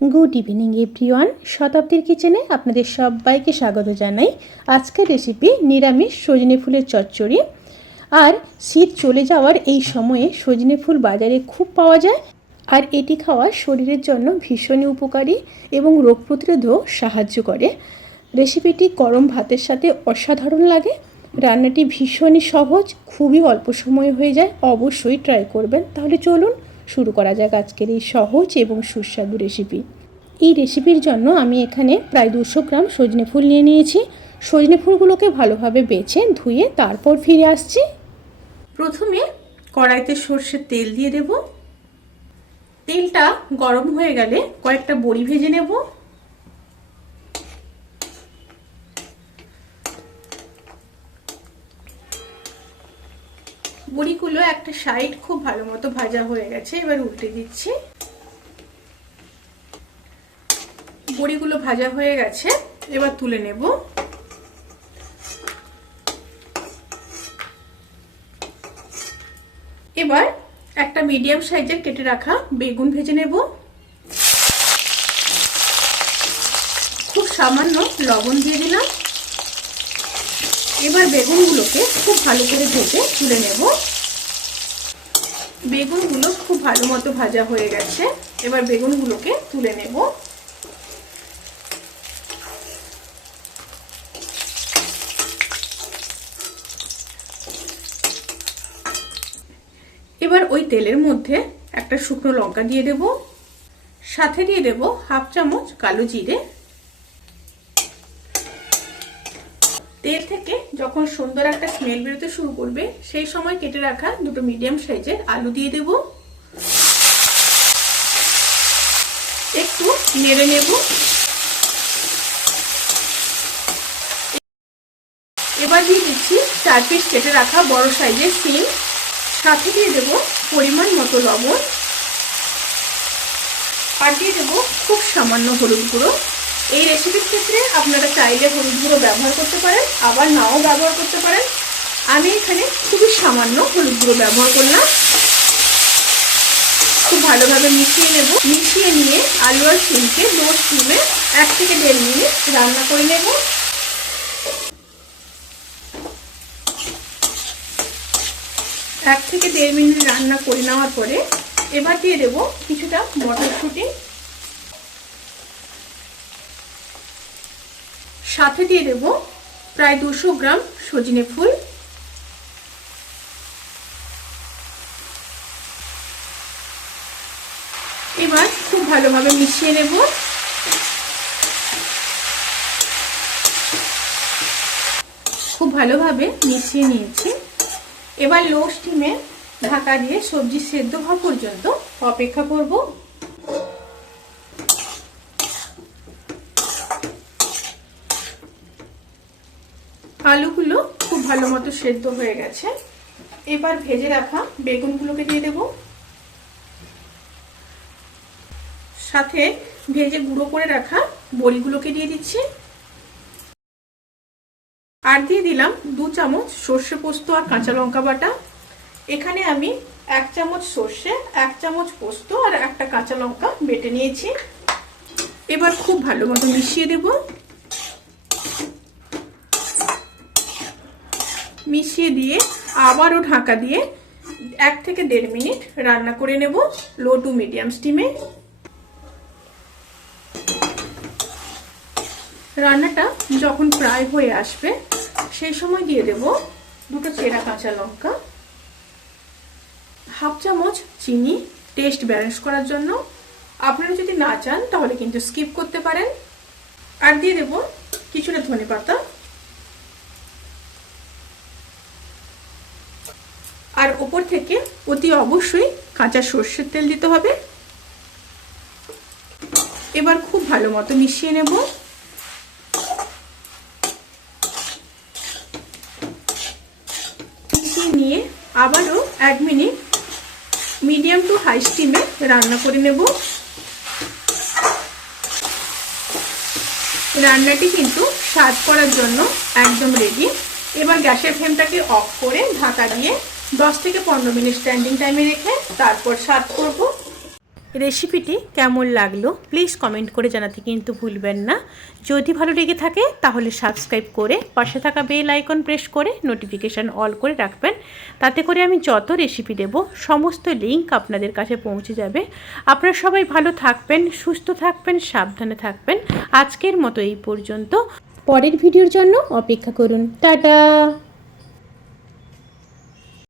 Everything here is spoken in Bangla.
গুড ইভিনিং এভরিওয়ান, শতাব্দীর কিচেনে আপনাদের সবাইকে স্বাগত জানাই। আজকের রেসিপি নিরামিষ সজনে ফুলের চচ্চড়ি। আর শীত চলে যাওয়ার এই সময়ে সজনে ফুল বাজারে খুব পাওয়া যায়, আর এটি খাওয়া শরীরের জন্য ভীষণই উপকারী এবং রোগ প্রতিরোধেও সাহায্য করে। রেসিপিটি গরম ভাতের সাথে অসাধারণ লাগে। রান্নাটি ভীষণই সহজ, খুবই অল্প সময়ে হয়ে যায়। অবশ্যই ট্রাই করবেন। তাহলে চলুন শুরু করা যাক আজকের এই সহজ এবং সুস্বাদু রেসিপি। এই রেসিপির জন্য আমি এখানে প্রায় 200 গ্রাম সজনে ফুল নিয়ে নিয়েছি। সজনে ফুলগুলোকে ভালোভাবে বেছে ধুয়ে তারপর ফিরে আসছি। প্রথমে কড়াইতে সর্ষের তেল দিয়ে দেব। তেলটা গরম হয়ে গেলে কয়েকটা বড়ি ভেজে নেব। বড়িগুলো একটা সাইড খুব ভালো মতো ভাজা হয়ে গেছে, এবার উল্টে দিচ্ছি। বড়িগুলো ভাজা হয়ে গেছে, এবার তুলে নেব। এবার একটা মিডিয়াম সাইজের কেটে রাখা বেগুন ভেজে নেব। খুব সামান্য লবণ দিয়ে দিলাম। এবার বেগুনগুলোকে খুব ভালো করে ভেজে তুলে নেব। বেগুনগুলো খুব ভালো মতো ভাজা হয়ে গেছে, এবার বেগুনগুলোকে তুলে নেব। এবার ওই তেলের মধ্যে একটা শুকনো লঙ্কা দিয়ে দেব, সাথে দিয়ে দেব হাফ চামচ কালো জিরে। তেল থেকে যখন সুন্দর একটা স্মেল বেরোতে শুরু করবে, সেই সময় কেটে রাখা দুটো মিডিয়াম সাইজের আলু দিয়ে দেব। একটু নেড়ে নেব। এবার দিয়ে দিচ্ছি 4 পিস কেটে রাখা বড় সাইজের সিম। সাথে দিয়ে দেব পরিমাণ মতো লবণ, আর দিয়ে দেব খুব সামান্য হলুদ গুঁড়ো। এই রেসিপির ক্ষেত্রে আপনারা চাইলে হলুদ গুঁড়ো ব্যবহার করতে পারেন, আবার নাও ব্যবহার করতে পারেন। আমি এখানে খুবই সামান্য হলুদ গুঁড়ো ব্যবহার করলাম। খুব ভালোভাবে মিশিয়ে নেব। মিশিয়ে নিয়ে আলু আর সিমকে লো স্টিমে 1 থেকে 1.5 মিনিট রান্না করে নেব। এক থেকে 1.5 মিনিট রান্না করে নেওয়ার পরে এবার দিয়ে দেব কিছুটা মটরশুঁটি, সাথে দিয়ে দেব প্রায় 200 গ্রাম সজনে ফুল। এবার খুব ভালোভাবে মিশিয়ে নেব। খুব ভালোভাবে মিশিয়ে নিয়েছি। এবার লো স্টিমে ঢাকা দিয়ে সবজি সেদ্ধ হওয়া পর্যন্ত অপেক্ষা করব। আলুগুলো খুব ভালো মতো সেদ্ধ হয়ে গেছে। এবার ভেজে রাখা বেগুনগুলোকে দিয়ে দেব, সাথে ভেজে গুঁড়ো করে রাখা বড়িগুলোকে দিয়ে দিচ্ছি। আর দিয়ে দিলাম 2 চামচ সর্ষে পোস্ত আর কাঁচা লঙ্কা বাটা। এখানে আমি 1 চামচ সর্ষে, 1 চামচ পোস্ত আর একটা কাঁচা লঙ্কা বেটে নিয়েছি। এবার খুব ভালো মতো মিশিয়ে দেব। মিশিয়ে দিয়ে আবারও ঢাকা দিয়ে 1 থেকে 1.5 মিনিট রান্না করে নেব লো টু মিডিয়াম স্টিমে। রান্নাটা যখন প্রায় হয়ে আসবে, সেই সময় দিয়ে দেব 2টো চেরা কাঁচা লঙ্কা, হাফ চামচ চিনি টেস্ট ব্যালেন্স করার জন্য। আপনারা যদি না চান তাহলে কিন্তু স্কিপ করতে পারেন। আর দিয়ে দেব কিছুটা ধনেপাতা, আর ওপর থেকে অতি অবশ্যই কাঁচা সর্ষের তেল দিতে হবে। এবার খুব ভালো মতো মিশিয়ে নেব। মিশিয়ে নিয়ে আবারও 1 মিনিট মিডিয়াম টু হাই স্টিমে রান্না করে নেব। রান্নাটি কিন্তু সার্ভ করার জন্য একদম রেডি। এবার গ্যাসের ফ্লেমটাকে অফ করে ঢাকা দিয়ে 10 থেকে 15 মিনিট স্ট্যান্ডিং টাইমে রেখে তারপর সার্ভ করব। রেসিপিটি কেমন লাগলো প্লিজ কমেন্ট করে জানাতে কিন্তু ভুলবেন না। যদি ভালো লেগে থাকে তাহলে সাবস্ক্রাইব করে পাশে থাকা বেল আইকন প্রেস করে নোটিফিকেশান অল করে রাখবেন। তাতে করে আমি যত রেসিপি দেব সমস্ত লিঙ্ক আপনাদের কাছে পৌঁছে যাবে। আপনারা সবাই ভালো থাকবেন, সুস্থ থাকবেন, সাবধানে থাকবেন। আজকের মতো এই পর্যন্ত। পরের ভিডিওর জন্য অপেক্ষা করুন। টাটা।